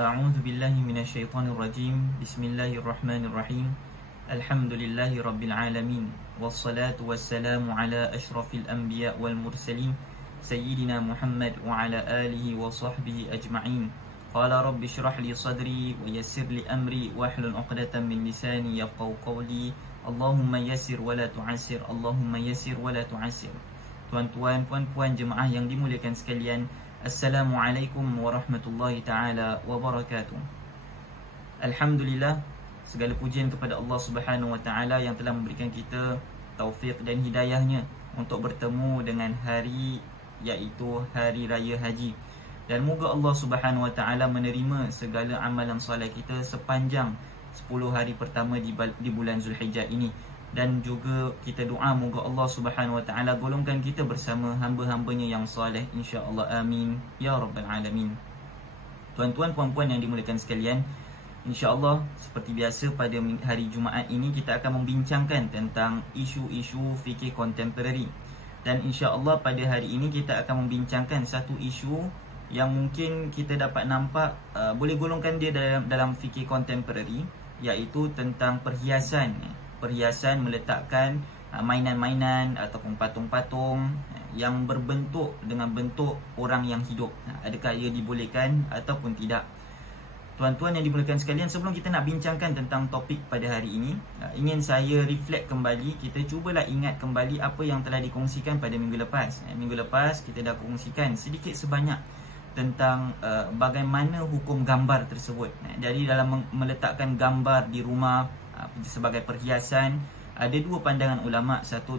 A'udzu billahi minasyaitonir rajim. Bismillahirrahmanirrahim. Alhamdulillahi rabbil alamin. Wassalatu wassalamu ala asyrafil anbiya wal mursalin sayyidina Muhammad wa ala alihi wa sahbihi ajma'in. Qala rabbi shrah li sadri wa yassir li amri wahlul 'uqdatam min lisani yafqahu qawli. Allahumma yassir wa la tu'assir. Allahumma yassir wa la tu'assir. Tuan-tuan, puan-puan jemaah yang dimuliakan sekalian, Assalamualaikum warahmatullahi ta'ala wabarakatuh. Alhamdulillah, segala pujian kepada Allah Subhanahu wa ta'ala yang telah memberikan kita taufik dan hidayahnya untuk bertemu dengan hari, iaitu Hari Raya Haji. Dan moga Allah Subhanahu wa ta'ala menerima segala amalan solat kita sepanjang 10 hari pertama di bulan Zulhijjah ini. Dan juga kita doa moga Allah Subhanahu wa ta'ala golongkan kita bersama hamba-hambanya yang soleh, insya-Allah, amin ya rabbal alamin. Tuan-tuan, puan-puan yang dimuliakan sekalian, insya-Allah seperti biasa pada hari Jumaat ini kita akan membincangkan tentang isu-isu fikih kontemporari. Dan insya-Allah pada hari ini kita akan membincangkan satu isu yang mungkin kita dapat nampak boleh golongkan dia dalam fikih kontemporari, iaitu tentang perhiasan meletakkan mainan-mainan ataupun patung-patung yang berbentuk dengan bentuk orang yang hidup. Adakah ia dibolehkan ataupun tidak? Tuan-tuan yang dimuliakan sekalian, sebelum kita nak bincangkan tentang topik pada hari ini, ingin saya reflect kembali, kita cubalah ingat kembali apa yang telah dikongsikan pada minggu lepas. Minggu lepas kita dah kongsikan sedikit sebanyak tentang bagaimana hukum gambar tersebut. Jadi dalam meletakkan gambar di rumah sebagai perhiasan, ada dua pandangan ulama, satu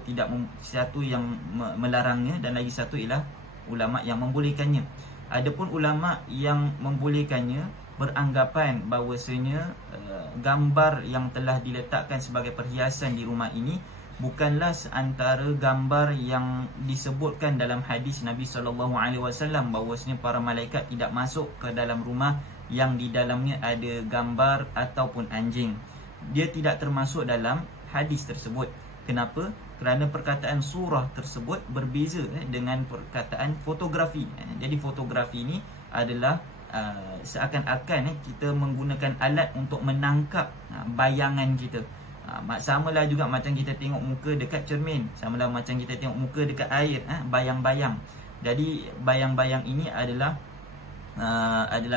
yang melarangnya dan lagi satu ialah ulama yang membolehkannya. Adapun ulama yang membolehkannya beranggapan bahawasanya gambar yang telah diletakkan sebagai perhiasan di rumah ini bukanlah antara gambar yang disebutkan dalam hadis Nabi SAW, bahawasanya para malaikat tidak masuk ke dalam rumah yang di dalamnya ada gambar ataupun anjing. Dia tidak termasuk dalam hadis tersebut. Kenapa? Kerana perkataan surah tersebut berbeza dengan perkataan fotografi. Jadi fotografi ini adalah seakan-akan kita menggunakan alat untuk menangkap bayangan kita. Samalah juga macam kita tengok muka dekat cermin, samalah macam kita tengok muka dekat air, bayang-bayang. Jadi bayang-bayang ini adalah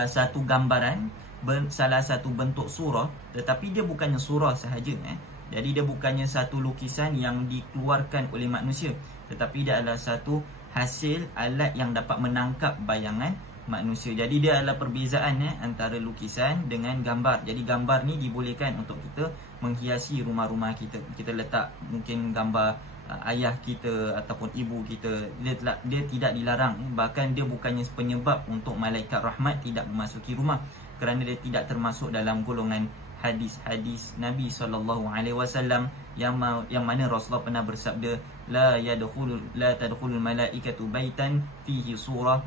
satu gambaran, salah satu bentuk surah, tetapi dia bukannya surah sahaja. Jadi dia bukannya satu lukisan yang dikeluarkan oleh manusia, tetapi dia adalah satu hasil alat yang dapat menangkap bayangan manusia. Jadi dia adalah perbezaan antara lukisan dengan gambar. Jadi gambar ni dibolehkan untuk kita menghiasi rumah-rumah kita. Kita letak mungkin gambar ayah kita ataupun ibu kita, dia tidak dilarang. Bahkan dia bukannya penyebab untuk malaikat rahmat tidak memasuki rumah, kerana dia tidak termasuk dalam golongan hadis-hadis Nabi SAW yang mana Rasulullah pernah bersabda, la tadkhulul malaikatu baitan fihi surah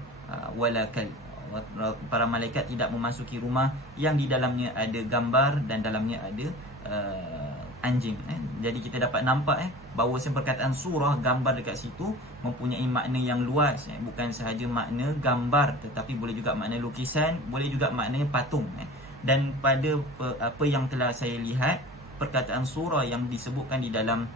wala kal. Para malaikat tidak memasuki rumah yang di dalamnya ada gambar dan dalamnya ada anjing. Jadi kita dapat nampak bahawa perkataan surah, gambar dekat situ mempunyai makna yang luas. Bukan sahaja makna gambar, tetapi boleh juga makna lukisan, boleh juga maknanya patung. Dan pada apa yang telah saya lihat, perkataan surah yang disebutkan di dalam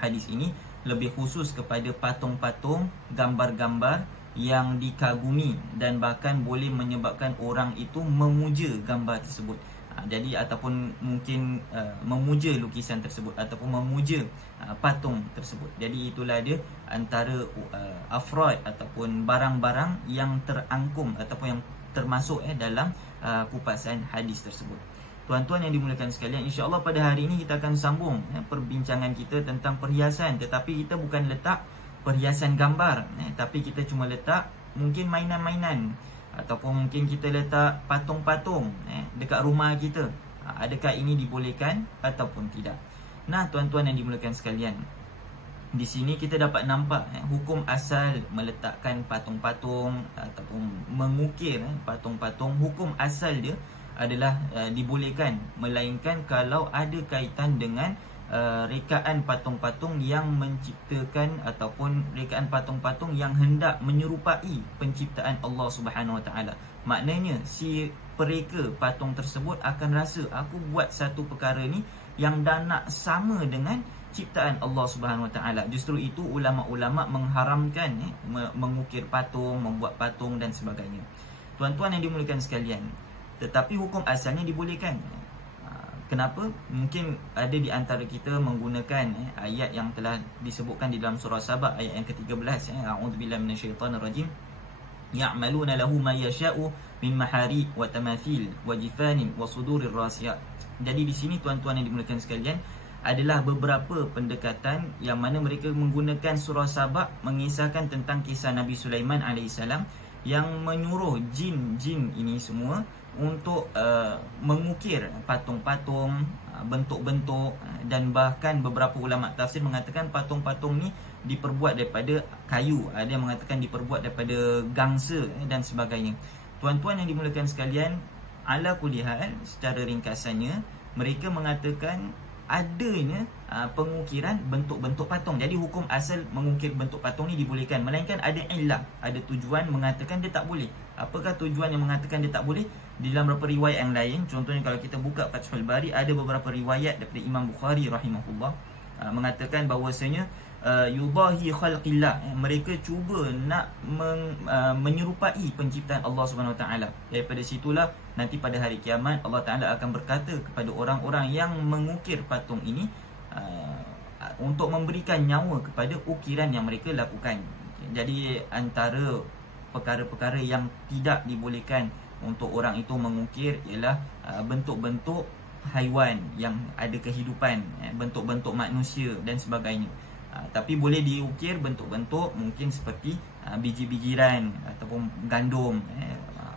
hadis ini lebih khusus kepada patung-patung, gambar-gambar yang dikagumi dan bahkan boleh menyebabkan orang itu memuja gambar tersebut. Jadi ataupun mungkin memuja lukisan tersebut ataupun memuja patung tersebut. Jadi itulah dia antara afrad ataupun barang-barang yang terangkum ataupun yang termasuk dalam kupasan hadis tersebut. Tuan-tuan yang dimuliakan sekalian, insya-Allah pada hari ini kita akan sambung perbincangan kita tentang perhiasan. Tetapi kita bukan letak perhiasan gambar, tapi kita cuma letak mungkin mainan-mainan, ataupun mungkin kita letak patung-patung dekat rumah kita. Adakah ini dibolehkan ataupun tidak? Nah, tuan-tuan yang dimuliakan sekalian, di sini kita dapat nampak hukum asal meletakkan patung-patung ataupun mengukir patung-patung. Hukum asal dia adalah dibolehkan, melainkan kalau ada kaitan dengan rekaan patung-patung yang menciptakan ataupun rekaan patung-patung yang hendak menyerupai penciptaan Allah Subhanahu Wa Taala. Maknanya si pereka patung tersebut akan rasa, aku buat satu perkara ni yang dah nak sama dengan ciptaan Allah Subhanahu Wa Taala. Justru itu ulama-ulama mengharamkan mengukir patung, membuat patung dan sebagainya. Tuan-tuan yang dimuliakan sekalian, tetapi hukum asalnya dibolehkan. Kenapa? Mungkin ada di antara kita menggunakan ayat yang telah disebutkan di dalam surah Sabah, ayat yang ke-13, a'udzubillahi minasyaitonirrajim, ya'maluna lahu ma yasha'u min mahari wa tamathil wa jifanin wa sudurir rasiyat. Jadi di sini tuan-tuan yang dimuliakan sekalian, adalah beberapa pendekatan yang mana mereka menggunakan surah Sabah mengisahkan tentang kisah Nabi Sulaiman AS yang menyuruh jin-jin ini semua untuk mengukir patung-patung, bentuk-bentuk, dan bahkan beberapa ulama tafsir mengatakan patung-patung ni diperbuat daripada kayu, ada yang mengatakan diperbuat daripada gangsa dan sebagainya. Tuan-tuan yang dimuliakan sekalian, ala kulli hal, secara ringkasannya mereka mengatakan adanya pengukiran bentuk-bentuk patung. Jadi hukum asal mengukir bentuk patung ni dibolehkan, melainkan ada illah, ada tujuan mengatakan dia tak boleh. Apakah tujuan yang mengatakan dia tak boleh? Di dalam beberapa riwayat yang lain, contohnya kalau kita buka Fathul Bari, ada beberapa riwayat daripada Imam Bukhari rahimahullah mengatakan bahawasanya yudahi khalqillah, mereka cuba nak menyerupai penciptaan Allah Subhanahu Wa Taala. Daripada situlah nanti pada hari kiamat Allah Taala akan berkata kepada orang-orang yang mengukir patung ini untuk memberikan nyawa kepada ukiran yang mereka lakukan. Jadi antara perkara-perkara yang tidak dibolehkan untuk orang itu mengukir ialah bentuk-bentuk haiwan yang ada kehidupan, bentuk-bentuk manusia dan sebagainya. Tapi boleh diukir bentuk-bentuk mungkin seperti biji-bijiran ataupun gandum,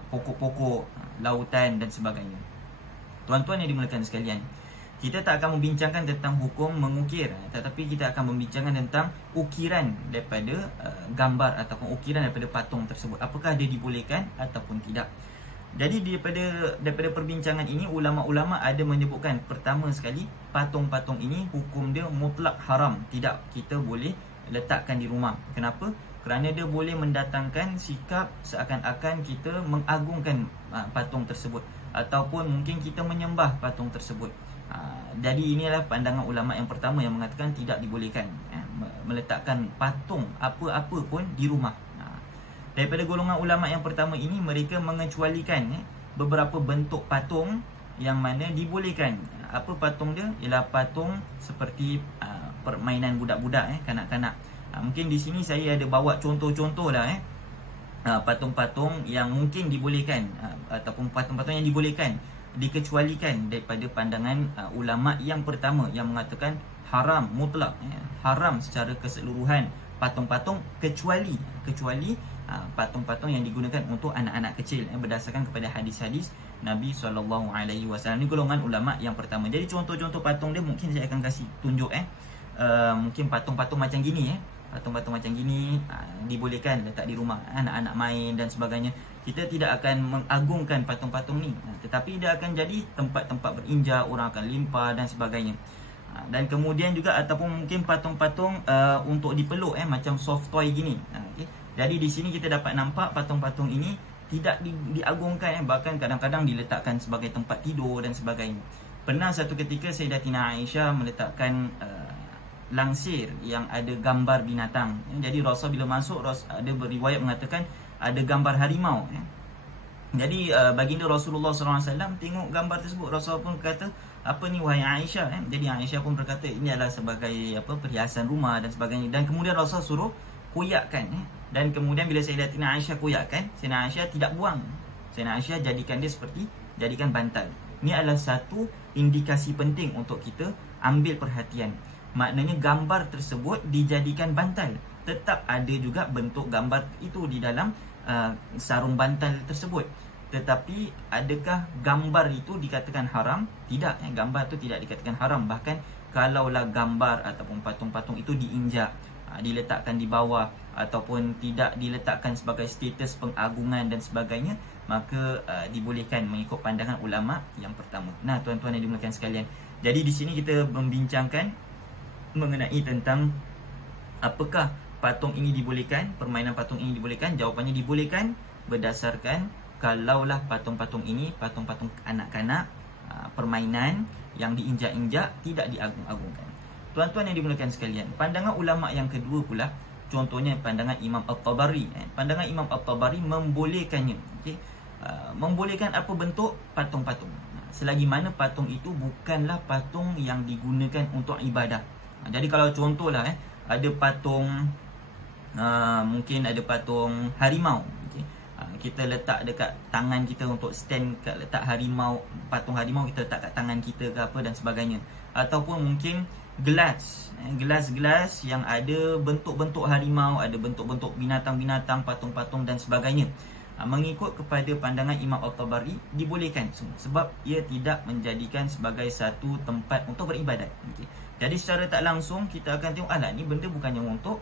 pokok-pokok, lautan dan sebagainya. Tuan-tuan yang dimuliakan sekalian, kita tak akan membincangkan tentang hukum mengukir, tetapi kita akan membincangkan tentang ukiran daripada gambar ataupun ukiran daripada patung tersebut. Apakah dia dibolehkan ataupun tidak? Jadi daripada perbincangan ini, ulama-ulama ada menyebutkan, pertama sekali, patung-patung ini hukum dia mutlak haram, tidak kita boleh letakkan di rumah. Kenapa? Kerana dia boleh mendatangkan sikap seakan-akan kita mengagungkan patung tersebut, ataupun mungkin kita menyembah patung tersebut. Jadi inilah pandangan ulama yang pertama yang mengatakan tidak dibolehkan meletakkan patung apa-apa pun di rumah. Daripada golongan ulama yang pertama ini, mereka mengecualikan beberapa bentuk patung yang mana dibolehkan. Apa patung dia? Ialah patung seperti permainan budak-budak, kanak-kanak. Mungkin di sini saya ada bawa contoh-contoh lah patung-patung yang mungkin dibolehkan, ataupun patung-patung yang dibolehkan, dikecualikan daripada pandangan ulama yang pertama yang mengatakan haram mutlak, haram secara keseluruhan patung-patung, kecuali patung-patung yang digunakan untuk anak-anak kecil, berdasarkan kepada hadis-hadis Nabi SAW. Ini golongan ulama yang pertama. Jadi contoh-contoh patung dia mungkin saya akan kasih tunjuk mungkin patung-patung macam gini, patung-patung macam gini dibolehkan letak di rumah, anak-anak main dan sebagainya. Kita tidak akan mengagungkan patung-patung ni, tetapi dia akan jadi tempat-tempat berinjak, orang akan limpah dan sebagainya. Dan kemudian juga ataupun mungkin patung-patung untuk dipeluk, macam soft toy gini. Jadi di sini kita dapat nampak patung-patung ini tidak diagungkan, bahkan kadang-kadang diletakkan sebagai tempat tidur dan sebagainya. Pernah satu ketika Sayyidatina Aisyah meletakkan langsir yang ada gambar binatang. Jadi Rasul bila masuk, ada beriwayat mengatakan ada gambar harimau. Jadi baginda Rasulullah SAW tengok gambar tersebut, Rasul pun kata, apa ni wahai Aisyah? Jadi Aisyah pun berkata, ini adalah sebagai perhiasan rumah dan sebagainya. Dan kemudian Rasul suruh koyakkan. Dan kemudian bila Sayyidatina Aisyah koyakkan, Sayyidatina Aisyah tidak buang. Sayyidatina Aisyah jadikan dia seperti jadikan bantal. Ini adalah satu indikasi penting untuk kita ambil perhatian. Maknanya gambar tersebut dijadikan bantal. Tetap ada juga bentuk gambar itu di dalam sarung bantal tersebut. Tetapi adakah gambar itu dikatakan haram? Tidak, gambar itu tidak dikatakan haram. Bahkan kalaulah gambar ataupun patung-patung itu diinjak, diletakkan di bawah, ataupun tidak diletakkan sebagai status pengagungan dan sebagainya, maka dibolehkan mengikut pandangan ulama yang pertama. Nah, tuan-tuan yang dimuliakan sekalian, jadi di sini kita membincangkan mengenai tentang apakah patung ini dibolehkan, permainan patung ini dibolehkan. Jawapannya dibolehkan berdasarkan kalaulah patung-patung ini patung-patung kanak-kanak, permainan yang diinjak-injak, tidak diagung-agungkan. Tuan-tuan yang dimuliakan sekalian, pandangan ulama yang kedua pula, contohnya pandangan Imam At-Tabari. Pandangan Imam At-Tabari membolehkannya, membolehkan apa bentuk patung-patung, selagi mana patung itu bukanlah patung yang digunakan untuk ibadah. Jadi kalau contohlah ada patung, mungkin ada patung harimau, kita letak dekat tangan kita untuk stand, letak harimau, patung harimau kita letak kat tangan kita ke apa dan sebagainya. Ataupun mungkin gelas yang ada bentuk-bentuk harimau, ada bentuk-bentuk binatang-binatang, patung-patung dan sebagainya. Mengikut kepada pandangan Imam At-Tabari, dibolehkan semua, sebab ia tidak menjadikan sebagai satu tempat untuk beribadat. Jadi secara tak langsung kita akan tengok, ni benda bukannya untuk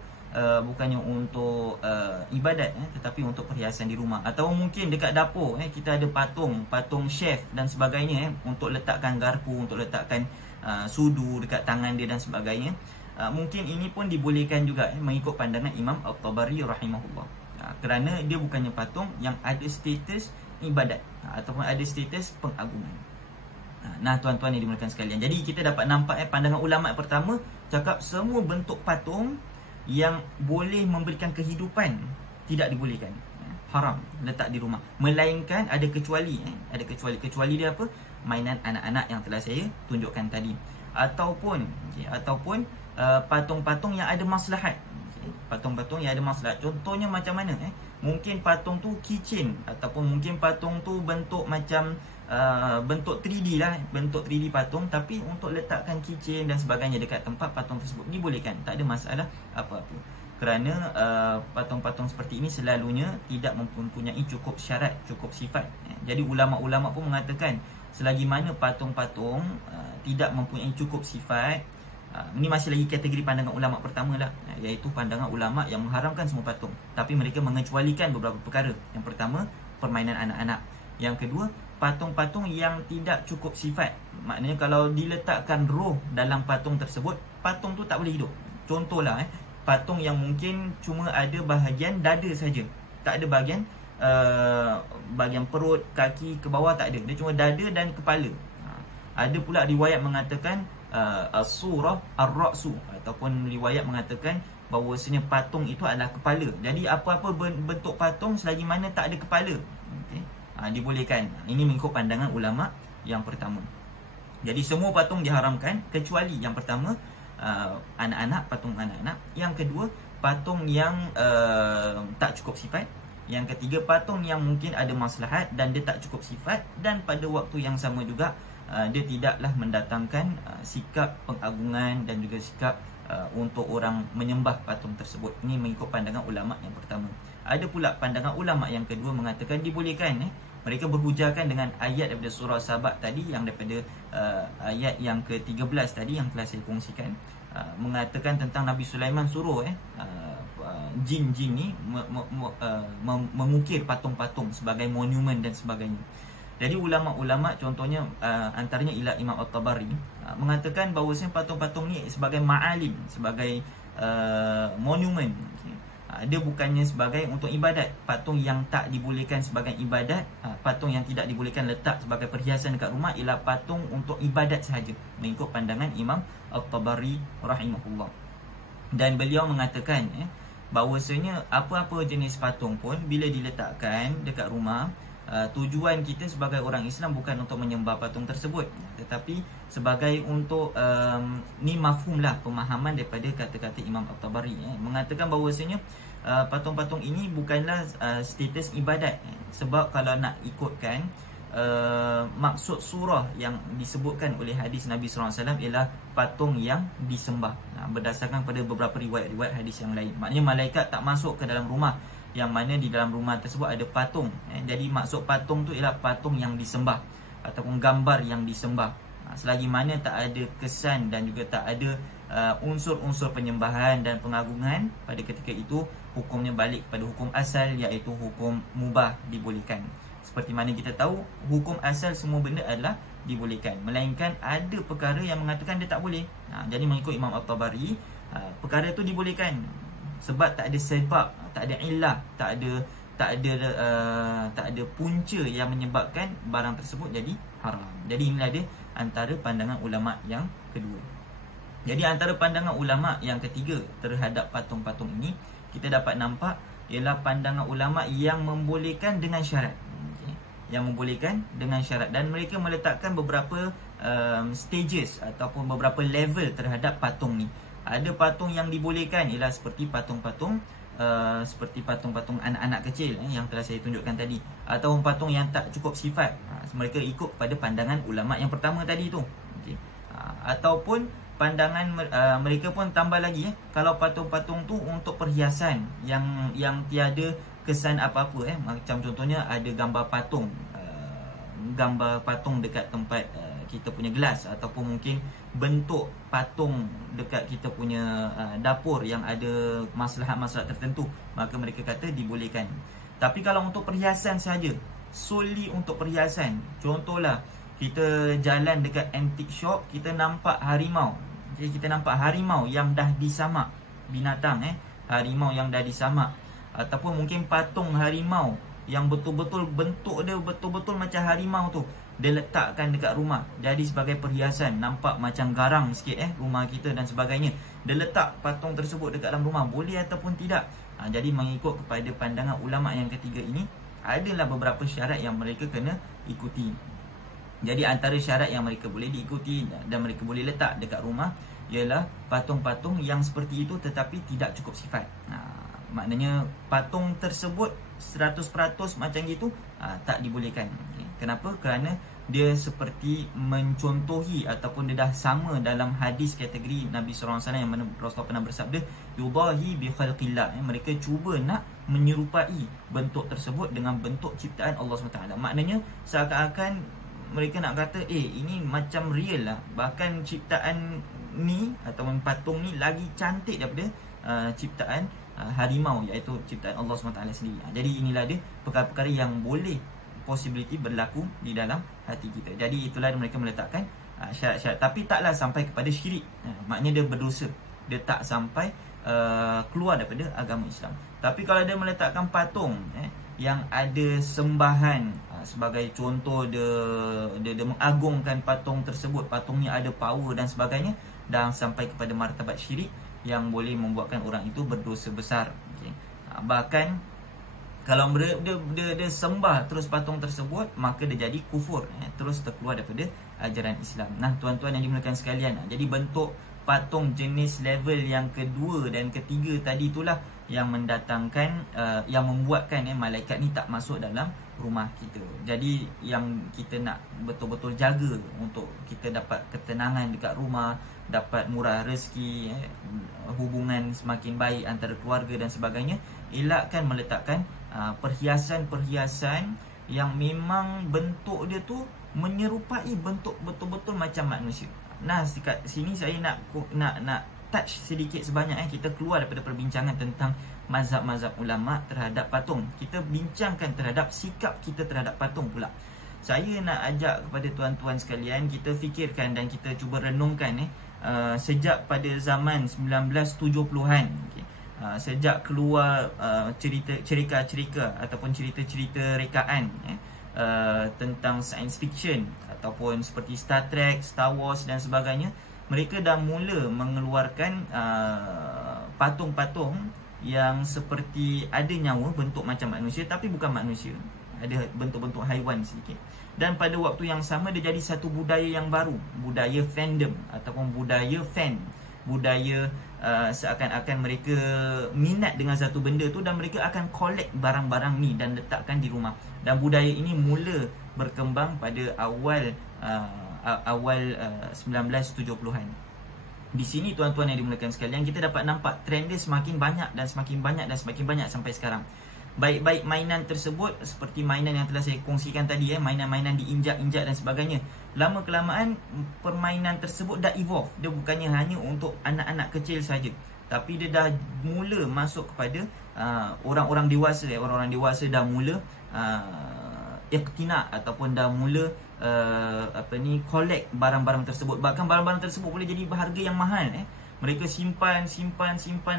ibadat, tetapi untuk perhiasan di rumah. Atau mungkin dekat dapur, kita ada patung chef dan sebagainya, untuk letakkan garpu, untuk letakkan sudu dekat tangan dia dan sebagainya. Mungkin ini pun dibolehkan juga, mengikut pandangan Imam At-Tabari rahimahullah. Kerana dia bukannya patung yang ada status ibadat, ataupun ada status pengagungan. Nah, tuan-tuan yang dimuliakan sekalian, jadi kita dapat nampak pandangan ulama yang pertama cakap semua bentuk patung yang boleh memberikan kehidupan tidak dibolehkan, haram letak di rumah, melainkan ada kecuali. Kecuali dia apa? Mainan anak-anak yang telah saya tunjukkan tadi, ataupun patung-patung yang ada maslahat. Patung-patung yang ada maslahat, contohnya macam mana? Mungkin patung tu keychain, ataupun mungkin patung tu bentuk macam bentuk 3D lah, bentuk 3D patung, tapi untuk letakkan keychain dan sebagainya dekat tempat patung tersebut, dibolehkan, tak ada masalah apa-apa. Kerana patung-patung seperti ini selalunya tidak mempunyai cukup syarat, cukup sifat. Jadi ulama-ulama pun mengatakan, selagi mana patung-patung tidak mempunyai cukup sifat, ini masih lagi kategori pandangan ulama pertama lah, iaitu pandangan ulama yang mengharamkan semua patung, tapi mereka mengecualikan beberapa perkara. Yang pertama, permainan anak-anak. Yang kedua, patung-patung yang tidak cukup sifat. Maknanya kalau diletakkan roh dalam patung tersebut, patung tu tak boleh hidup. Contohlah patung yang mungkin cuma ada bahagian dada saja, tak ada bahagian perut, kaki ke bawah, tak ada. Dia cuma dada dan kepala. Ada pula riwayat mengatakan as-surah ar-ra'su, ataupun riwayat mengatakan bahawasanya patung itu adalah kepala. Jadi apa-apa bentuk patung selagi mana tak ada kepala, dibolehkan. Ini mengikut pandangan ulama yang pertama. Jadi semua patung diharamkan, kecuali yang pertama, anak-anak, patung anak-anak. Yang kedua, patung yang tak cukup sifat. Yang ketiga, patung yang mungkin ada maslahat dan dia tak cukup sifat, dan pada waktu yang sama juga dia tidaklah mendatangkan sikap pengagungan dan juga sikap untuk orang menyembah patung tersebut. Ini mengikut pandangan ulama yang pertama. Ada pula pandangan ulama yang kedua mengatakan dibolehkan. Mereka berhujahkan dengan ayat daripada surah Sabah tadi, yang daripada ayat yang ke-13 tadi yang telah saya kongsikan, mengatakan tentang Nabi Sulaiman suruh jin-jin ni mengukir patung-patung sebagai monumen dan sebagainya. Jadi ulama-ulama, contohnya antaranya ialah Imam At-Tabari, mengatakan bahawasanya patung-patung ni sebagai ma'alim, sebagai monumen. Dia bukannya sebagai untuk ibadat. Patung yang tak dibolehkan sebagai ibadat, patung yang tidak dibolehkan letak sebagai perhiasan dekat rumah, ialah patung untuk ibadat sahaja, mengikut pandangan Imam At-Tabari rahimahullah. Dan beliau mengatakan bahawasanya apa-apa jenis patung pun bila diletakkan dekat rumah, tujuan kita sebagai orang Islam bukan untuk menyembah patung tersebut, tetapi sebagai untuk ni mafhum lah, pemahaman daripada kata-kata Imam At-Tabari, mengatakan bahawasanya patung-patung ini bukanlah status ibadat. Sebab kalau nak ikutkan maksud surah yang disebutkan oleh hadis Nabi SAW ialah patung yang disembah. Berdasarkan pada beberapa riwayat hadis yang lain, maknanya malaikat tak masuk ke dalam rumah yang mana di dalam rumah tersebut ada patung. Jadi maksud patung tu ialah patung yang disembah ataupun gambar yang disembah. Selagi mana tak ada kesan dan juga tak ada unsur-unsur penyembahan dan pengagungan, pada ketika itu hukumnya balik kepada hukum asal, iaitu hukum mubah, dibolehkan. Seperti mana kita tahu, hukum asal semua benda adalah dibolehkan, melainkan ada perkara yang mengatakan dia tak boleh. Jadi mengikut Imam At-Tabari, perkara itu dibolehkan sebab tak ada sebab, tak ada illah, tak ada punca yang menyebabkan barang tersebut jadi haram. Jadi inilah dia antara pandangan ulama yang kedua. Jadi antara pandangan ulama yang ketiga terhadap patung-patung ini, kita dapat nampak ialah pandangan ulama yang membolehkan dengan syarat. Yang membolehkan dengan syarat, dan mereka meletakkan beberapa stages ataupun beberapa level terhadap patung ni. Ada patung yang dibolehkan ialah seperti patung-patung anak-anak kecil yang telah saya tunjukkan tadi, ataupun patung yang tak cukup sifat. Mereka ikut pada pandangan ulama yang pertama tadi tu. Ataupun pandangan mereka pun tambah lagi, kalau patung-patung tu untuk perhiasan yang tiada kesan apa-apa, macam contohnya ada gambar patung dekat tempat kita punya gelas, ataupun mungkin bentuk patung dekat kita punya dapur yang ada masalah-masalah tertentu, maka mereka kata dibolehkan. Tapi kalau untuk perhiasan saja, solely untuk perhiasan, contohlah kita jalan dekat antique shop, kita nampak harimau. Jadi kita nampak harimau yang dah disamak, binatang harimau yang dah disamak, ataupun mungkin patung harimau yang betul-betul bentuk dia betul-betul macam harimau tu, dia letakkan dekat rumah jadi sebagai perhiasan, nampak macam garang sikit rumah kita dan sebagainya. Dia letak patung tersebut dekat dalam rumah, boleh ataupun tidak. Jadi mengikut kepada pandangan ulama yang ketiga ini, adalah beberapa syarat yang mereka kena ikuti. Jadi antara syarat yang mereka boleh diikuti dan mereka boleh letak dekat rumah ialah patung-patung yang seperti itu tetapi tidak cukup sifat. Maknanya patung tersebut 100% macam gitu tak dibolehkan. Kenapa? Kerana dia seperti mencontohi ataupun dia dah sama dalam hadis kategori Nabi SAW yang mana Rasulullah pernah bersabda, yudahi bi khalqillah. Mereka cuba nak menyerupai bentuk tersebut dengan bentuk ciptaan Allah SWT. Maknanya seakan-akan mereka nak kata ini macam real lah, bahkan ciptaan ni ataupun patung ni lagi cantik daripada ciptaan harimau, iaitu ciptaan Allah SWT sendiri. Jadi inilah dia perkara-perkara yang boleh possibility berlaku di dalam hati kita. Jadi itulah mereka meletakkan syarat-syarat, tapi taklah sampai kepada syirik. Maknanya dia berdosa, dia tak sampai keluar daripada agama Islam. Tapi kalau dia meletakkan patung yang ada sembahan, sebagai contoh dia mengagungkan patung tersebut, patungnya ada power dan sebagainya, dan sampai kepada martabat syirik yang boleh membuatkan orang itu berdosa besar. Bahkan kalau dia sembah terus patung tersebut, maka dia jadi kufur, terus terkeluar daripada ajaran Islam. Nah tuan-tuan yang dimuliakan sekalian, jadi bentuk patung jenis level yang kedua dan ketiga tadi itulah yang mendatangkan yang membuatkan malaikat ni tak masuk dalam rumah kita. Jadi yang kita nak betul-betul jaga untuk kita dapat ketenangan dekat rumah, dapat murah rezeki, hubungan semakin baik antara keluarga dan sebagainya, elakkan meletakkan perhiasan-perhiasan yang memang bentuk dia tu menyerupai bentuk betul-betul macam manusia. Nah, dekat sini saya nak touch sedikit sebanyak kita keluar daripada perbincangan tentang mazhab-mazhab ulama terhadap patung. Kita bincangkan terhadap sikap kita terhadap patung pula. Saya nak ajak kepada tuan-tuan sekalian, kita fikirkan dan kita cuba renungkan sejak pada zaman 1970-an, sejak keluar cerita-cerita ataupun cerita-cerita rekaan tentang science fiction ataupun seperti Star Trek, Star Wars dan sebagainya, mereka dah mula mengeluarkan patung-patung yang seperti ada nyawa, bentuk macam manusia tapi bukan manusia, ada bentuk-bentuk haiwan sedikit. Dan pada waktu yang sama dia jadi satu budaya yang baru, budaya fandom ataupun budaya fan. budaya seakan-akan mereka minat dengan satu benda tu, dan mereka akan collect barang-barang ni dan letakkan di rumah. Dan budaya ini mula berkembang pada awal 1970-an. Di sini tuan-tuan yang dimuliakan sekalian, kita dapat nampak trend dia semakin banyak dan semakin banyak dan semakin banyak sampai sekarang. Baik-baik mainan tersebut seperti mainan yang telah saya kongsikan tadi, mainan-mainan diinjak-injak dan sebagainya. Lama kelamaan permainan tersebut dah evolve. Dia bukannya hanya untuk anak-anak kecil saja, tapi dia dah mula masuk kepada orang-orang dewasa. Orang-orang dewasa dah mula iqtina ataupun dah mula collect barang-barang tersebut. Bahkan barang-barang tersebut boleh jadi berharga yang mahal. Mereka simpan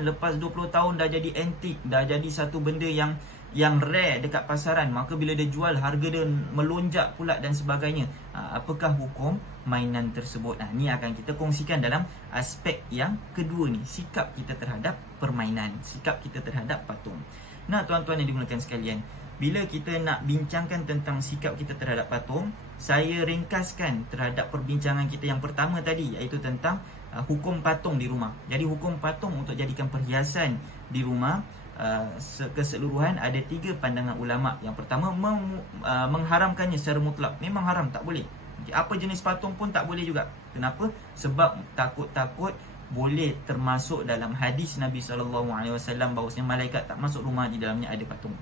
lepas 20 tahun dah jadi antik, dah jadi satu benda yang rare dekat pasaran. Maka bila dia jual, harga dia melonjak pula dan sebagainya. Apakah hukum mainan tersebut? Ni akan kita kongsikan dalam aspek yang kedua ni, sikap kita terhadap permainan, sikap kita terhadap patung. Nah, tuan-tuan yang dimuliakan sekalian, bila kita nak bincangkan tentang sikap kita terhadap patung, saya ringkaskan terhadap perbincangan kita yang pertama tadi, iaitu tentang hukum patung di rumah. Jadi hukum patung untuk jadikan perhiasan di rumah keseluruhan ada 3 pandangan ulama. Yang pertama, mengharamkannya secara mutlak. Memang haram, tak boleh. Apa jenis patung pun tak boleh juga. Kenapa? Sebab takut-takut boleh termasuk dalam hadis Nabi SAW bahawasanya malaikat tak masuk rumah di dalamnya ada patung.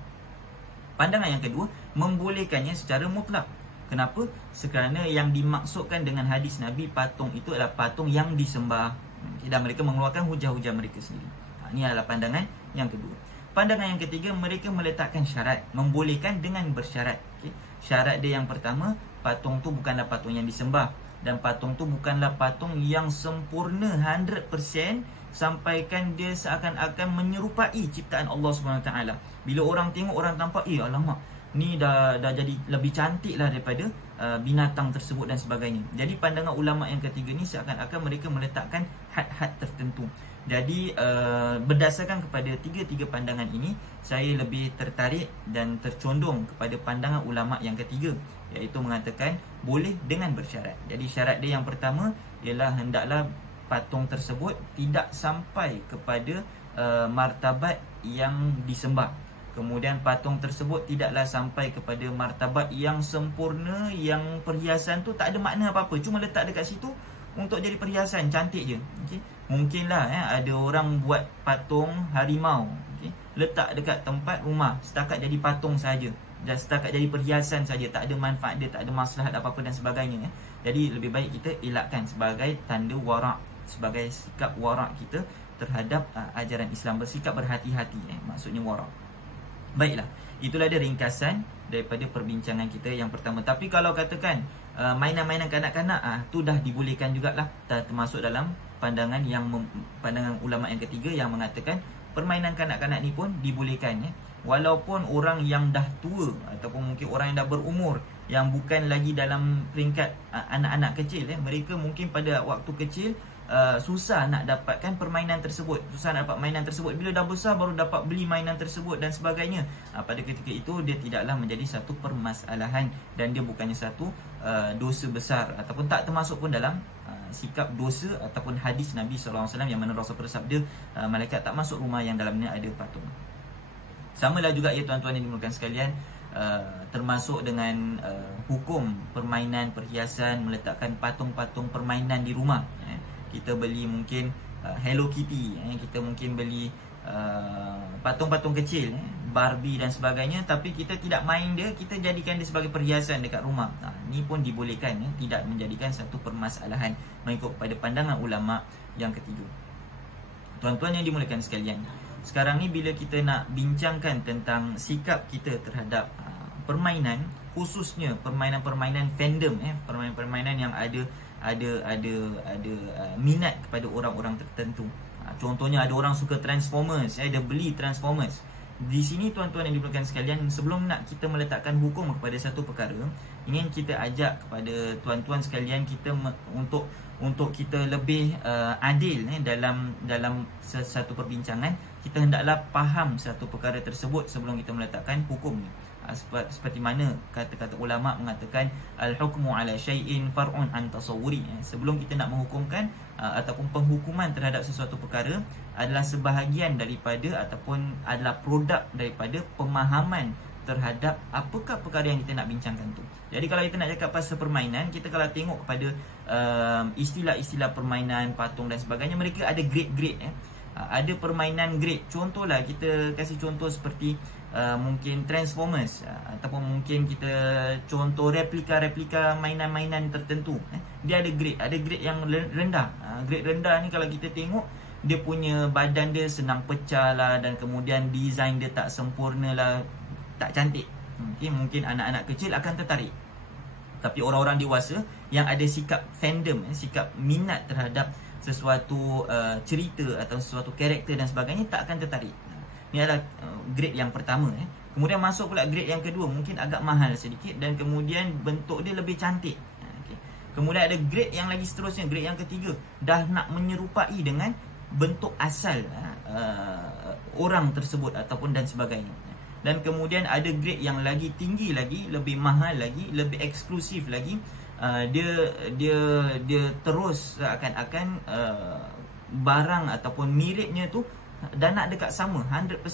Pandangan yang kedua, membolehkannya secara mutlak. Kenapa? Kerana yang dimaksudkan dengan hadis Nabi, patung itu adalah patung yang disembah, dan mereka mengeluarkan hujah-hujah mereka sendiri. Ini adalah pandangan yang kedua. Pandangan yang ketiga, mereka meletakkan syarat, membolehkan dengan bersyarat. Syarat dia yang pertama, patung tu bukanlah patung yang disembah, dan patung tu bukanlah patung yang sempurna 100%, sampaikan dia seakan-akan menyerupai ciptaan Allah SWT. Bila orang tengok, orang tampak, alamak, ni dah jadi lebih cantik lah daripada binatang tersebut dan sebagainya. Jadi pandangan ulama yang ketiga ni seakan-akan mereka meletakkan had-had tertentu. Jadi berdasarkan kepada 3 pandangan ini, saya lebih tertarik dan tercondong kepada pandangan ulama yang ketiga, iaitu mengatakan boleh dengan bersyarat. Jadi syarat dia yang pertama ialah hendaklah patung tersebut tidak sampai kepada martabat yang disembah. Kemudian patung tersebut tidaklah sampai kepada martabat yang sempurna, yang perhiasan tu tak ada makna apa-apa, cuma letak dekat situ untuk jadi perhiasan, cantik je. Mungkinlah ada orang buat patung harimau, letak dekat tempat rumah setakat jadi patung saja, dan setakat jadi perhiasan saja, tak ada manfaat dia, tak ada maslahat apa-apa dan sebagainya. Jadi lebih baik kita elakkan sebagai tanda warak, sebagai sikap warak kita terhadap ajaran Islam, bersikap berhati-hati, maksudnya warak. Baiklah, itulah dia ringkasan daripada perbincangan kita yang pertama. Tapi kalau katakan mainan-mainan kanak-kanak, tu dah dibolehkan jugalah, termasuk dalam pandangan pandangan ulama yang ketiga yang mengatakan permainan kanak-kanak ni pun dibolehkan. Walaupun orang yang dah tua ataupun mungkin orang yang dah berumur, yang bukan lagi dalam peringkat anak-anak kecil, mereka mungkin pada waktu kecil susah nak dapatkan permainan tersebut, susah nak dapat mainan tersebut. Bila dah besar baru dapat beli mainan tersebut dan sebagainya. Pada ketika itu dia tidaklah menjadi satu permasalahan, dan dia bukannya satu dosa besar, ataupun tak termasuk pun dalam sikap dosa ataupun hadis Nabi SAW yang mana Rasul bersabda, malaikat tak masuk rumah yang dalamnya ada patung. Samalah juga ya tuan-tuan yang dimuliakan sekalian, termasuk dengan hukum permainan perhiasan, meletakkan patung-patung permainan di rumah. Kita beli mungkin Hello Kitty, kita mungkin beli patung-patung kecil, Barbie dan sebagainya, tapi kita tidak main dia, kita jadikan dia sebagai perhiasan dekat rumah. Ni pun dibolehkan, tidak menjadikan satu permasalahan mengikut pada pandangan ulama yang ketiga. Tuan-tuan yang dimuliakan sekalian, sekarang ni bila kita nak bincangkan tentang sikap kita terhadap permainan, khususnya permainan-permainan fandom, permainan-permainan yang ada minat kepada orang-orang tertentu. Contohnya ada orang suka Transformers, dia beli Transformers. Di sini tuan-tuan yang dimuliakan sekalian, sebelum nak kita meletakkan hukum kepada satu perkara, ingin kita ajak kepada tuan-tuan sekalian kita untuk kita lebih adil dalam satu perbincangan. Kita hendaklah faham satu perkara tersebut sebelum kita meletakkan hukum ni. Seperti mana kata-kata ulama mengatakan al-hukmu ala syai'in far'un an tasawwuri. Sebelum kita nak menghukumkan ataupun penghukuman terhadap sesuatu perkara adalah sebahagian daripada ataupun adalah produk daripada pemahaman terhadap apakah perkara yang kita nak bincangkan tu. Jadi kalau kita nak cakap pasal permainan, kita kalau tengok kepada istilah-istilah permainan, patung dan sebagainya, mereka ada grade-grade. Ada permainan grade. Contohlah, kita kasih contoh seperti mungkin Transformers, ataupun mungkin kita contoh replika-replika mainan-mainan tertentu. Dia ada grade. Ada grade yang rendah. Grade rendah ni kalau kita tengok, dia punya badan dia senang pecah lah, dan kemudian design dia tak sempurna lah, tak cantik. Mungkin anak-anak kecil akan tertarik. Tapi orang-orang dewasa yang ada sikap fandom, sikap minat terhadap sesuatu cerita atau sesuatu karakter dan sebagainya, tak akan tertarik. Ini adalah grade yang pertama. Kemudian masuk pula grade yang kedua, mungkin agak mahal sedikit dan kemudian bentuk dia lebih cantik. Kemudian ada grade yang lagi seterusnya, grade yang ketiga, dah nak menyerupai dengan bentuk asal orang tersebut ataupun dan sebagainya. Dan kemudian ada grade yang lagi tinggi lagi, lebih mahal lagi, lebih eksklusif lagi. Dia terus akan barang ataupun miripnya tu dah nak dekat sama 100%.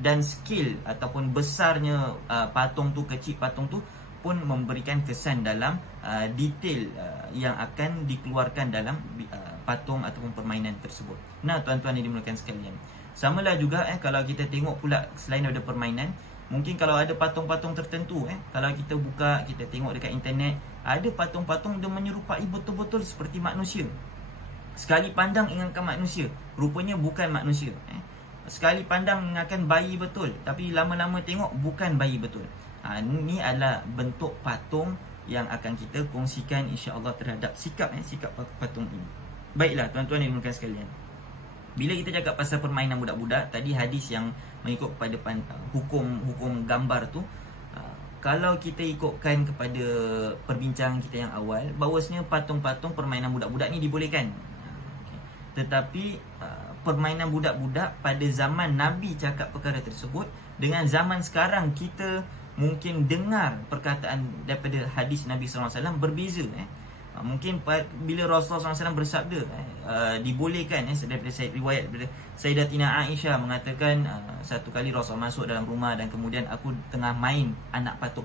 Dan skill ataupun besarnya patung tu, kecil patung tu pun memberikan kesan dalam detail yang akan dikeluarkan dalam patung ataupun permainan tersebut. Nah, tuan-tuan yang dimuliakan sekalian, samalah juga kalau kita tengok pula selain daripada permainan, mungkin kalau ada patung-patung tertentu, kalau kita buka, kita tengok dekat internet, ada patung-patung dia menyerupai betul-betul seperti manusia. Sekali pandang ingatkan manusia, rupanya bukan manusia. Sekali pandang ingatkan bayi betul, tapi lama-lama tengok bukan bayi betul. Ini adalah bentuk patung yang akan kita kongsikan insya-Allah terhadap sikap patung ini. Baiklah tuan-tuan yang dimuliakan sekalian, bila kita cakap pasal permainan budak-budak, tadi hadis yang mengikut kepada hukum gambar tu, kalau kita ikutkan kepada perbincangan kita yang awal, bahawasanya patung-patung permainan budak-budak ni dibolehkan. Tetapi permainan budak-budak pada zaman Nabi cakap perkara tersebut, dengan zaman sekarang kita mungkin dengar perkataan daripada hadis Nabi SAW berbeza. Mungkin bila Rasulullah SAW bersabda dibolehkan, daripada riwayat daripada Sayyidatina Aisyah mengatakan, satu kali Rasulullah masuk dalam rumah dan kemudian aku tengah main anak patung.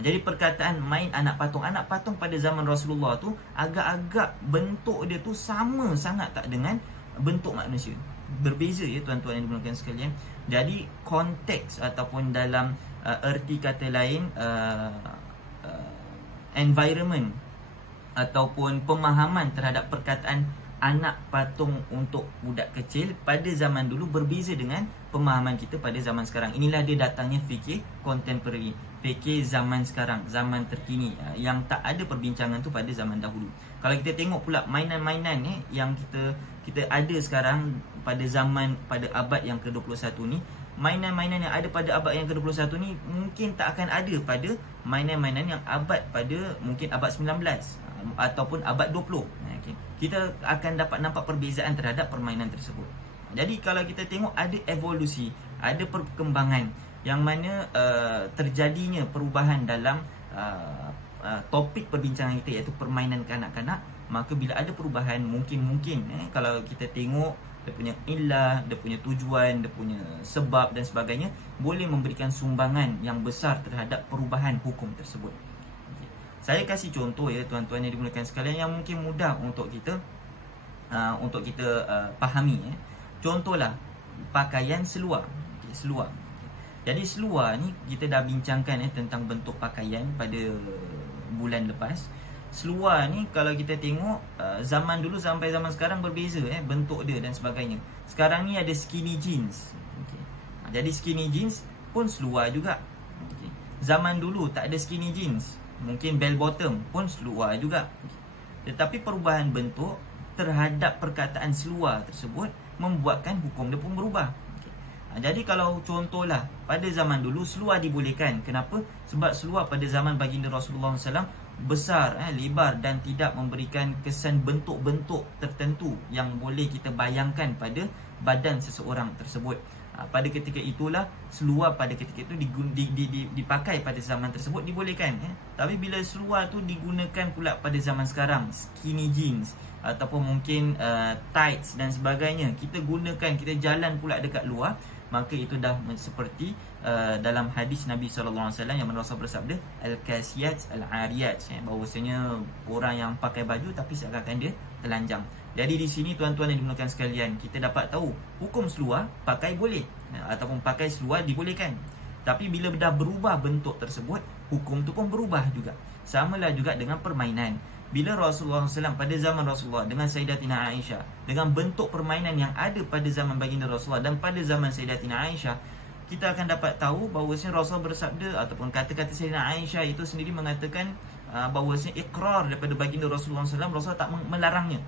Jadi perkataan main anak patung pada zaman Rasulullah tu agak-agak bentuk dia tu sama sangat tak dengan bentuk manusia. Berbeza ya tuan-tuan yang dimuliakan sekalian. Jadi konteks ataupun dalam erti kata lain environment ataupun pemahaman terhadap perkataan anak patung untuk budak kecil pada zaman dulu berbeza dengan pemahaman kita pada zaman sekarang. Inilah dia datangnya fikih contemporary, fikih zaman sekarang, zaman terkini, yang tak ada perbincangan tu pada zaman dahulu. Kalau kita tengok pula mainan-mainan yang kita ada sekarang pada abad yang ke-21 ni, mainan-mainan yang ada pada abad yang ke-21 ni mungkin tak akan ada pada mainan-mainan yang mungkin abad 19 ataupun abad 20. Kita akan dapat nampak perbezaan terhadap permainan tersebut. Jadi kalau kita tengok ada evolusi, ada perkembangan yang mana terjadinya perubahan dalam topik perbincangan kita, iaitu permainan kanak-kanak. Maka bila ada perubahan, mungkin kalau kita tengok dia punya illah, dia punya tujuan, dia punya sebab dan sebagainya, boleh memberikan sumbangan yang besar terhadap perubahan hukum tersebut. Saya kasih contoh ya tuan-tuan yang dimuliakan sekalian, yang mungkin mudah untuk kita pahami. Contohlah pakaian seluar. Seluar. Jadi seluar ni kita dah bincangkan tentang bentuk pakaian pada bulan lepas. Seluar ni kalau kita tengok zaman dulu sampai zaman sekarang berbeza bentuk dia dan sebagainya. Sekarang ni ada skinny jeans. Jadi skinny jeans pun seluar juga. Zaman dulu tak ada skinny jeans, mungkin bell bottom pun seluar juga. Tetapi perubahan bentuk terhadap perkataan seluar tersebut membuatkan hukum dia pun berubah. Jadi kalau contohlah pada zaman dulu seluar dibolehkan. Kenapa? Sebab seluar pada zaman baginda Rasulullah SAW besar, lebar dan tidak memberikan kesan bentuk-bentuk tertentu yang boleh kita bayangkan pada badan seseorang tersebut. Pada ketika itulah seluar pada ketika itu dipakai pada zaman tersebut dibolehkan. Tapi bila seluar tu digunakan pula pada zaman sekarang, skinny jeans ataupun mungkin tights dan sebagainya, kita gunakan, kita jalan pula dekat luar, maka itu dah seperti dalam hadis Nabi SAW yang mana Rasul bersabda al-kasiyat al-ariyat, bahawasanya orang yang pakai baju tapi seakan-akan dia telanjang. Jadi di sini tuan-tuan yang dimuliakan sekalian, kita dapat tahu hukum seluar pakai boleh ataupun pakai seluar dibolehkan. Tapi bila dah berubah bentuk tersebut, hukum tu pun berubah juga. Samalah juga dengan permainan. Bila Rasulullah SAW pada zaman Rasulullah dengan Sayyidatina Aisyah, dengan bentuk permainan yang ada pada zaman baginda Rasulullah dan pada zaman Sayyidatina Aisyah, kita akan dapat tahu bahawasanya Rasul bersabda ataupun kata-kata Sayyidatina Aisyah itu sendiri mengatakan bahawasanya ikrar daripada baginda Rasulullah SAW, Rasul tak melarangnya.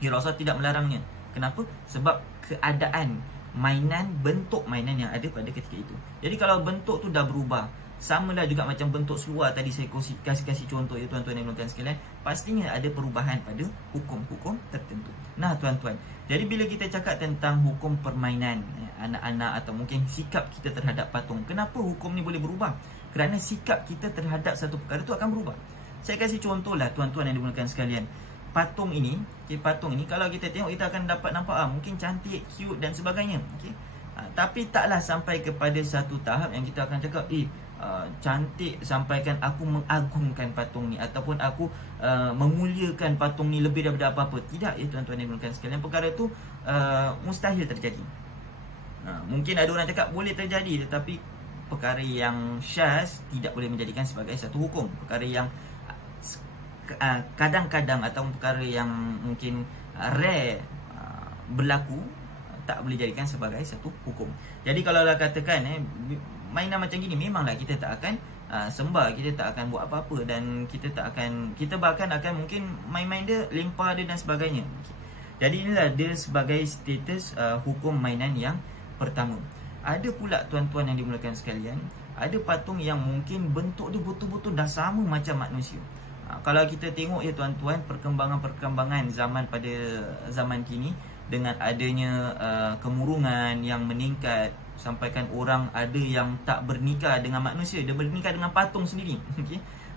Rasul tidak melarangnya. Kenapa? Sebab keadaan mainan, bentuk mainan yang ada pada ketika itu. Jadi kalau bentuk tu dah berubah, samalah juga macam bentuk seluar tadi saya kasih contoh ya tuan-tuan yang dimuliakan sekalian, pastinya ada perubahan pada hukum-hukum tertentu. Nah tuan-tuan, jadi bila kita cakap tentang hukum permainan anak-anak atau mungkin sikap kita terhadap patung, kenapa hukum ni boleh berubah? Kerana sikap kita terhadap satu perkara tu akan berubah. Saya kasih contohlah tuan-tuan yang dimuliakan sekalian. Patung ini kalau kita tengok, kita akan dapat nampak mungkin cantik, cute dan sebagainya. Tapi taklah sampai kepada satu tahap yang kita akan cakap cantik sampaikan aku mengagungkan patung ni ataupun aku memuliakan patung ni lebih daripada apa-apa. Tidak ya tuan-tuan yang dimuliakan sekalian, perkara tu mustahil terjadi. Mungkin ada orang cakap boleh terjadi, tetapi perkara yang syaz tidak boleh menjadikan sebagai satu hukum. Perkara yang kadang-kadang atau perkara yang mungkin rare berlaku tak boleh jadikan sebagai satu hukum. Jadi kalau lah katakan mainan macam gini, memanglah kita tak akan sembah, kita tak akan buat apa-apa dan kita bahkan akan mungkin main-main dia, lempar dia dan sebagainya. Jadi inilah dia sebagai status hukum mainan yang pertama. Ada pula tuan-tuan yang dimuliakan sekalian, ada patung yang mungkin bentuk dia betul-betul dah sama macam manusia. Kalau kita tengok ya tuan-tuan, perkembangan zaman pada zaman kini dengan adanya kemurungan yang meningkat, sampaikan orang ada yang tak bernikah dengan manusia, dia bernikah dengan patung sendiri.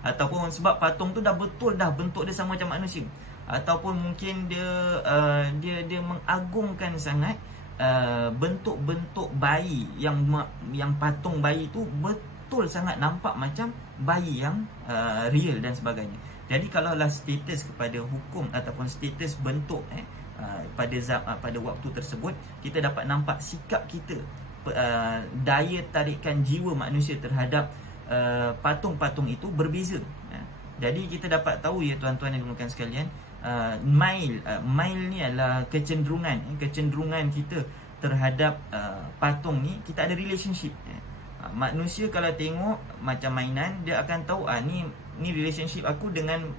Ataupun sebab patung tu dah betul dah bentuk dia sama macam manusia, ataupun mungkin dia mengagungkan sangat bentuk-bentuk bayi yang patung bayi tu betul sangat nampak macam bayi yang real dan sebagainya. Jadi kalaulah status kepada hukum ataupun status bentuk pada waktu tersebut, kita dapat nampak sikap kita, daya tarikan jiwa manusia terhadap patung-patung itu berbeza. Jadi kita dapat tahu ya tuan-tuan yang dimuliakan sekalian, mail ni adalah kecenderungan kita terhadap patung ni. Kita ada relationship. Manusia kalau tengok macam mainan, dia akan tahu ni relationship aku dengan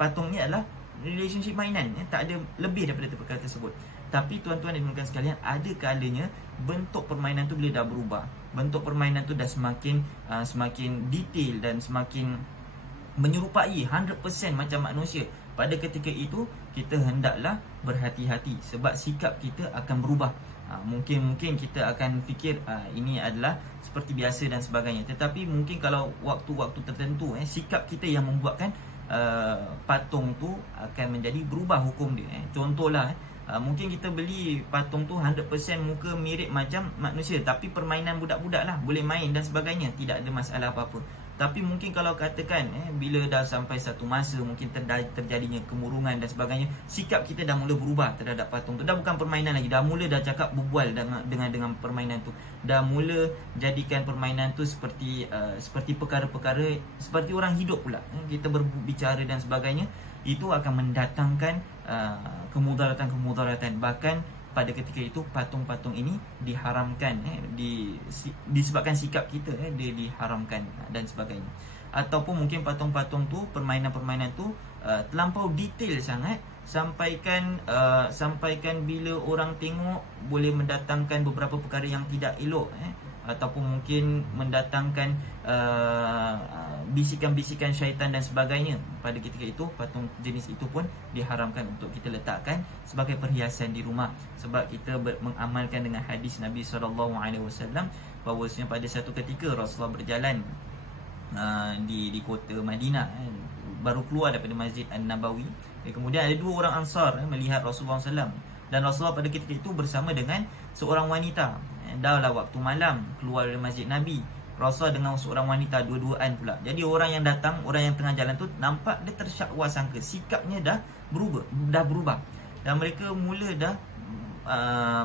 patung ni adalah relationship mainan, tak ada lebih daripada perkara tersebut. Tapi tuan-tuan dan dimuliakan sekalian, ada kalanya bentuk permainan tu bila dah berubah, bentuk permainan tu dah semakin detail dan semakin menyerupai 100% macam manusia. Pada ketika itu kita hendaklah berhati-hati sebab sikap kita akan berubah. Mungkin kita akan fikir ini adalah seperti biasa dan sebagainya, tetapi mungkin kalau waktu-waktu tertentu sikap kita yang membuatkan patung tu akan menjadi berubah hukum dia. Contohlah mungkin kita beli patung tu 100% muka mirip macam manusia, tapi permainan budak-budak lah, boleh main dan sebagainya, tidak ada masalah apa-apa. Tapi mungkin kalau katakan bila dah sampai satu masa mungkin terjadinya kemurungan dan sebagainya, sikap kita dah mula berubah terhadap patung tu. Dah bukan permainan lagi, dah mula dah cakap berbual dengan permainan tu. Dah mula jadikan permainan tu seperti perkara-perkara seperti orang hidup pula. Kita berbicara dan sebagainya, itu akan mendatangkan kemudaratan. Bahkan pada ketika itu patung-patung ini diharamkan, disebabkan sikap kita dia diharamkan dan sebagainya. Ataupun mungkin patung-patung tu, permainan-permainan tu terlampau detail sangat, sampaikan bila orang tengok boleh mendatangkan beberapa perkara yang tidak elok. ataupun mungkin mendatangkan bisikan-bisikan syaitan dan sebagainya. Pada ketika itu patung jenis itu pun diharamkan untuk kita letakkan sebagai perhiasan di rumah, sebab kita mengamalkan dengan hadis Nabi SAW bahawasanya pada satu ketika Rasulullah berjalan di kota Madinah, baru keluar daripada Masjid An-Nabawi. Kemudian ada dua orang Ansar melihat Rasulullah SAW, dan Rasulullah pada ketika itu bersama dengan seorang wanita. Dahlah waktu malam, keluar dari Masjid Nabi, Rasulullah dengan seorang wanita dua-duaan pula. Jadi orang yang datang, orang yang tengah jalan tu nampak dia tersyakwa sangka, sikapnya dah berubah. Dan mereka mula dah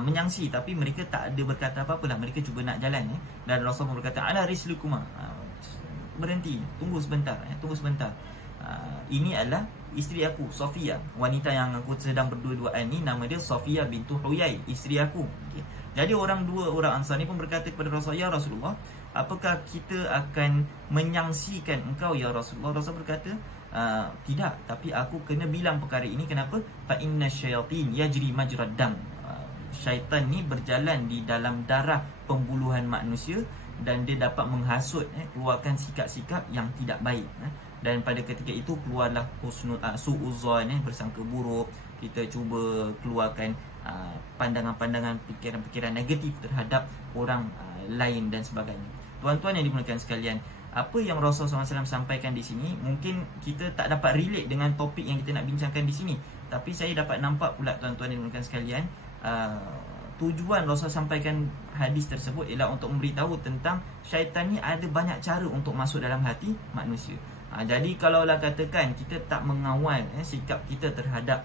menyangsi, tapi mereka tak ada berkata apa-apa lah. Mereka cuba nak jalan dan Rasulullah berkata, ala rislikuma, berhenti, tunggu sebentar. Ini adalah isteri aku, Sofia. Wanita yang aku sedang berdua-duaan ni, nama dia Sofia bintu Huyai, isteri aku. Jadi dua orang Ansar ni pun berkata kepada Rasulullah, ya Rasulullah, apakah kita akan menyangsikan engkau ya Rasulullah? Rasulullah berkata, tidak, tapi aku kena bilang perkara ini. Kenapa? Fa inna syayatin yajri majrad dam. Syaitan ni berjalan di dalam darah pembuluhan manusia, dan dia dapat menghasut, keluarkan sikap-sikap yang tidak baik. Dan pada ketika itu keluarlah su'uzan, bersangka buruk. Kita cuba keluarkan pandangan-pandangan, fikiran-fikiran negatif terhadap orang lain dan sebagainya. Tuan-tuan yang dimuliakan sekalian, apa yang Rasulullah SAW sampaikan di sini mungkin kita tak dapat relate dengan topik yang kita nak bincangkan di sini, tapi saya dapat nampak pula tuan-tuan yang dimuliakan sekalian, tujuan Rasulullah sampaikan hadis tersebut ialah untuk memberitahu tentang syaitan ni ada banyak cara untuk masuk dalam hati manusia. Jadi kalaulah katakan kita tak mengawal sikap kita terhadap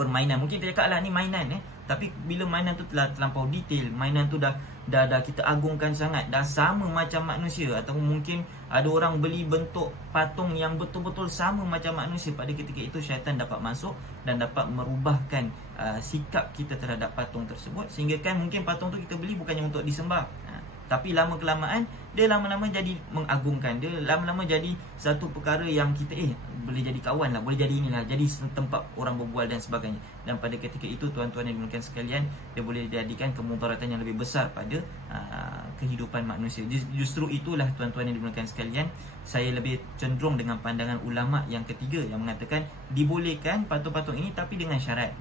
permainan, mungkin kita cakap lah ni mainan, tapi bila mainan tu telah terlampau detail, mainan tu dah kita agungkan sangat, dah sama macam manusia, atau mungkin ada orang beli bentuk patung yang betul-betul sama macam manusia, pada ketika itu syaitan dapat masuk dan dapat merubahkan sikap kita terhadap patung tersebut, sehingga kan mungkin patung tu kita beli bukannya untuk disembah, tapi lama-kelamaan dia lama-lama jadi mengagungkan, dia lama-lama jadi satu perkara yang kita boleh jadi kawan lah, boleh jadi inilah, jadi tempat orang berbual dan sebagainya. Dan pada ketika itu tuan-tuan yang dimuliakan sekalian, dia boleh jadikan kemudaratan yang lebih besar pada kehidupan manusia. Justru itulah tuan-tuan yang dimuliakan sekalian, saya lebih cenderung dengan pandangan ulama yang ketiga, yang mengatakan dibolehkan patung-patung ini tapi dengan syarat.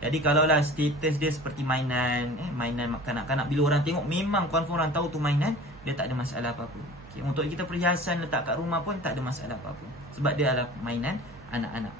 Jadi kalaulah status dia seperti mainan kanak-kanak, bila orang tengok memang confirm orang tahu tu mainan, dia tak ada masalah apa-apa. Untuk kita perhiasan letak kat rumah pun tak ada masalah apa-apa, sebab dia adalah mainan anak-anak.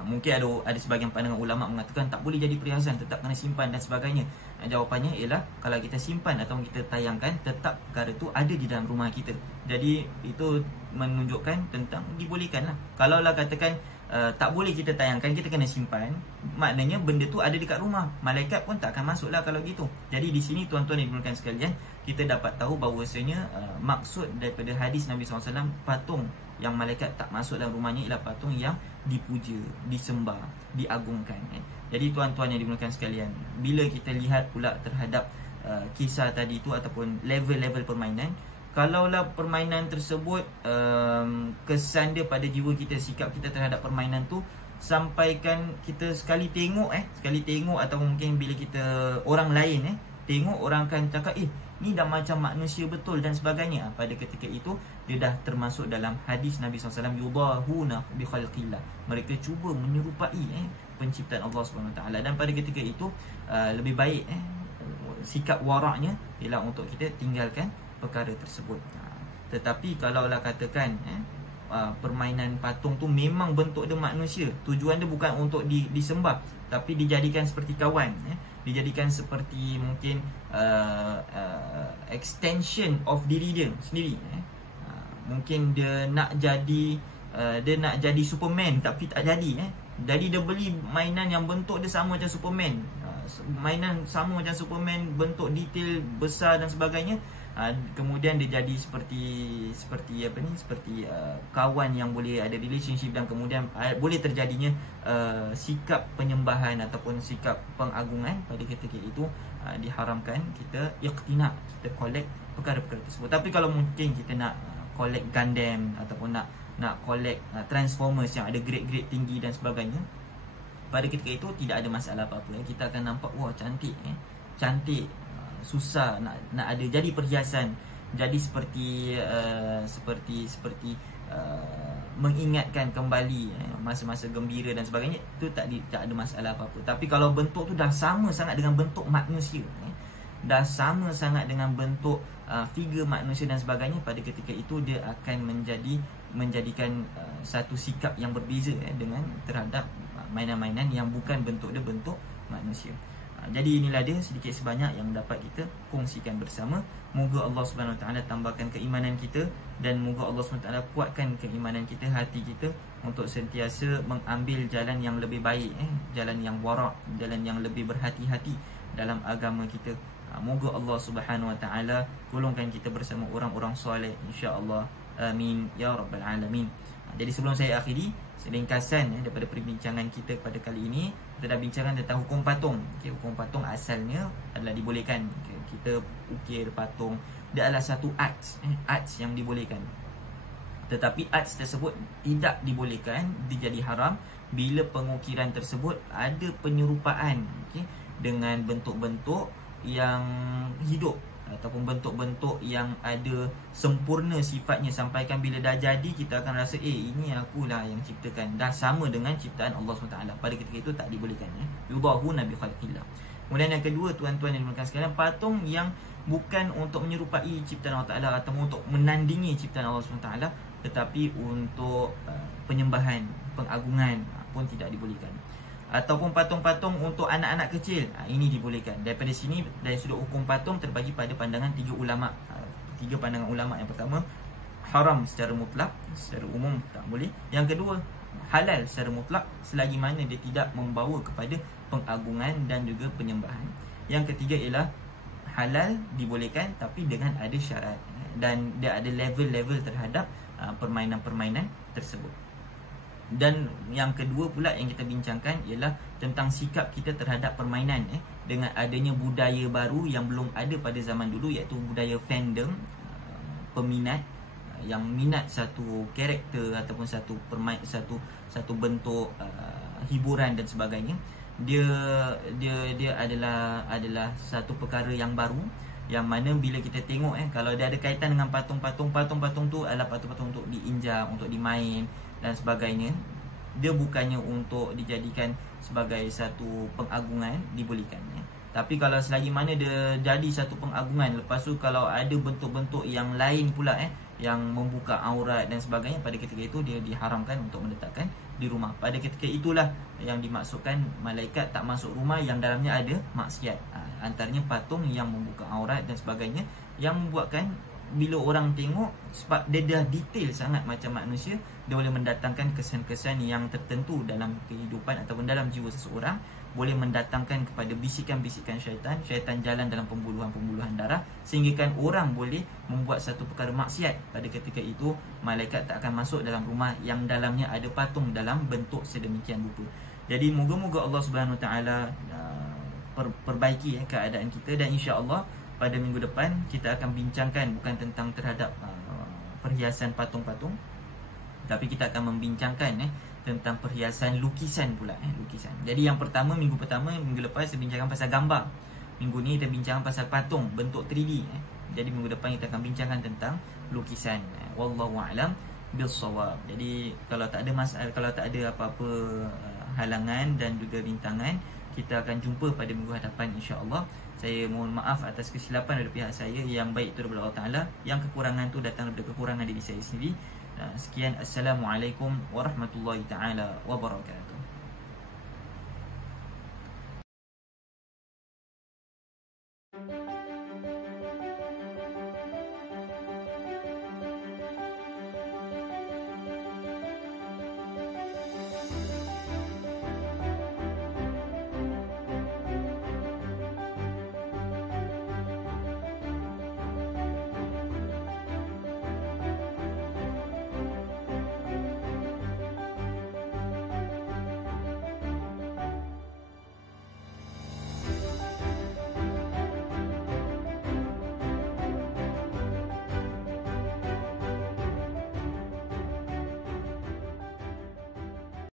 Mungkin ada sebahagian pandangan ulama mengatakan tak boleh jadi perhiasan, tetap kena simpan dan sebagainya. Jawapannya ialah kalau kita simpan atau kita tayangkan, tetap perkara tu ada di dalam rumah kita. Jadi itu menunjukkan tentang dibolehkan lah. Kalaulah katakan tak boleh kita tayangkan, kita kena simpan, maknanya benda tu ada dekat rumah, malaikat pun tak akan masuk lah kalau gitu. Jadi di sini tuan-tuan yang dimuliakan sekalian, kita dapat tahu bahawasanya maksud daripada hadis Nabi SAW, patung yang malaikat tak masuk dalam rumahnya ialah patung yang dipuja, disembah, diagungkan. Jadi tuan-tuan yang dimuliakan sekalian, bila kita lihat pula terhadap kisah tadi itu ataupun level-level permainan, kalaulah permainan tersebut kesan dia pada jiwa kita, sikap kita terhadap permainan tu sampaikan kita sekali tengok atau mungkin bila kita orang lain tengok, orang akan cakap ni dah macam manusia betul dan sebagainya. Pada ketika itu dia dah termasuk dalam hadis Nabi SAW, yudahuna bi khalqillah, mereka cuba menyerupai penciptaan Allah SWT. Dan pada ketika itu lebih baik sikap waraknya ialah untuk kita tinggalkan perkara tersebut. Tetapi kalaulah katakan permainan patung tu memang bentuk dia manusia, tujuan dia bukan untuk disembah, tapi dijadikan seperti kawan, dijadikan seperti mungkin extension of diri dia sendiri. Mungkin dia nak jadi Superman tapi tak jadi. Jadi dia beli mainan yang bentuk dia sama macam Superman, mainan sama macam Superman, bentuk detail besar dan sebagainya. Kemudian dia jadi seperti kawan yang boleh ada relationship, dan kemudian boleh terjadinya sikap penyembahan ataupun sikap pengagungan. Pada ketika itu diharamkan kita iqtina, kita collect perkara-perkara tersebut. Tapi kalau mungkin kita nak collect Gundam ataupun nak collect Transformers yang ada grade-grade tinggi dan sebagainya, pada ketika itu tidak ada masalah apa-apa. Kita akan nampak, wah cantik susah nak ada jadi perhiasan, jadi seperti mengingatkan kembali masa-masa gembira dan sebagainya, tu tak ada masalah apa-apa. Tapi kalau bentuk tu dah sama sangat dengan bentuk manusia, dah sama sangat dengan bentuk figure manusia dan sebagainya, pada ketika itu dia akan menjadikan satu sikap yang berbeza dengan terhadap mainan-mainan yang bukan bentuk dia bentuk manusia. Jadi inilah dia sedikit sebanyak yang dapat kita kongsikan bersama. Moga Allah Subhanahu Wa Taala tambahkan keimanan kita, dan moga Allah Subhanahu Wa Taala kuatkan keimanan kita, hati kita, untuk sentiasa mengambil jalan yang lebih baik, jalan yang wara', jalan yang lebih berhati-hati dalam agama kita. Moga Allah Subhanahu Wa Taala golongkan kita bersama orang-orang soleh, insya-Allah. Amin ya rabbal alamin. Jadi sebelum saya akhiri, ringkasan daripada perbincangan kita pada kali ini, kita dah bincangkan tentang hukum patung. Hukum patung asalnya adalah dibolehkan. Kita ukir patung, dia adalah satu arts yang dibolehkan. Tetapi arts tersebut tidak dibolehkan, dia jadi haram bila pengukiran tersebut ada penyerupaan dengan bentuk-bentuk yang hidup, ataupun bentuk-bentuk yang ada sempurna sifatnya, sampaikan bila dah jadi kita akan rasa ini akulah yang ciptakan, dah sama dengan ciptaan Allah SWT. Pada ketika itu tak dibolehkan. Yudahuna bi khalqillah. Kemudian yang kedua, tuan-tuan yang dimakan sekalian, patung yang bukan untuk menyerupai ciptaan Allah Taala atau untuk menandingi ciptaan Allah SWT, tetapi untuk penyembahan, pengagungan pun tidak dibolehkan. Ataupun patung-patung untuk anak-anak kecil, ini dibolehkan. Daripada sini, dari sudut hukum patung terbagi pada pandangan tiga ulama'. Tiga pandangan ulama'. Yang pertama, haram secara mutlak, secara umum tak boleh. Yang kedua, halal secara mutlak selagi mana dia tidak membawa kepada pengagungan dan juga penyembahan. Yang ketiga ialah halal dibolehkan tapi dengan ada syarat, dan dia ada level-level terhadap permainan-permainan tersebut. Dan yang kedua pula yang kita bincangkan ialah tentang sikap kita terhadap permainan, dengan adanya budaya baru yang belum ada pada zaman dulu, iaitu budaya fandom, peminat yang minat satu karakter ataupun satu bentuk hiburan dan sebagainya. Dia adalah satu perkara yang baru, yang mana bila kita tengok kalau dia ada kaitan dengan patung-patung tu adalah patung-patung untuk diinjak, untuk dimain dan sebagainya. Dia bukannya untuk dijadikan sebagai satu pengagungan, dibolehkan. Tapi kalau selagi mana dia jadi satu pengagungan, lepas tu kalau ada bentuk-bentuk yang lain pula yang membuka aurat dan sebagainya, pada ketika itu dia diharamkan untuk meletakkan di rumah. Pada ketika itulah yang dimaksudkan malaikat tak masuk rumah yang dalamnya ada maksiat. Antaranya patung yang membuka aurat dan sebagainya, yang membuatkan bila orang tengok, sebab dia dah detail sangat macam manusia, dia boleh mendatangkan kesan-kesan yang tertentu dalam kehidupan ataupun dalam jiwa seseorang, boleh mendatangkan kepada bisikan-bisikan syaitan jalan dalam pembuluhan-pembuluhan darah, sehingga kan orang boleh membuat satu perkara maksiat. Pada ketika itu malaikat tak akan masuk dalam rumah yang dalamnya ada patung dalam bentuk sedemikian rupa. Jadi moga-moga Allah Subhanahu Wa Taala perbaiki keadaan kita, dan insya-Allah pada minggu depan kita akan bincangkan bukan tentang terhadap perhiasan patung-patung, tapi kita akan membincangkan tentang perhiasan lukisan pula. Lukisan. Jadi yang pertama, minggu lepas kita bincangkan pasal gambar. Minggu ni kita bincangkan pasal patung bentuk 3D. Jadi minggu depan kita akan bincangkan tentang lukisan. Wallahu a'lam bissawab. Jadi kalau tak ada masalah, kalau tak ada apa-apa halangan dan juga rintangan, kita akan jumpa pada minggu hadapan insya-Allah. Saya mohon maaf atas kesilapan dari pihak saya. Yang baik itu daripada Allah Ta'ala, yang kekurangan itu datang daripada kekurangan diri saya sendiri. Sekian, Assalamualaikum warahmatullahi ta'ala wabarakatuh.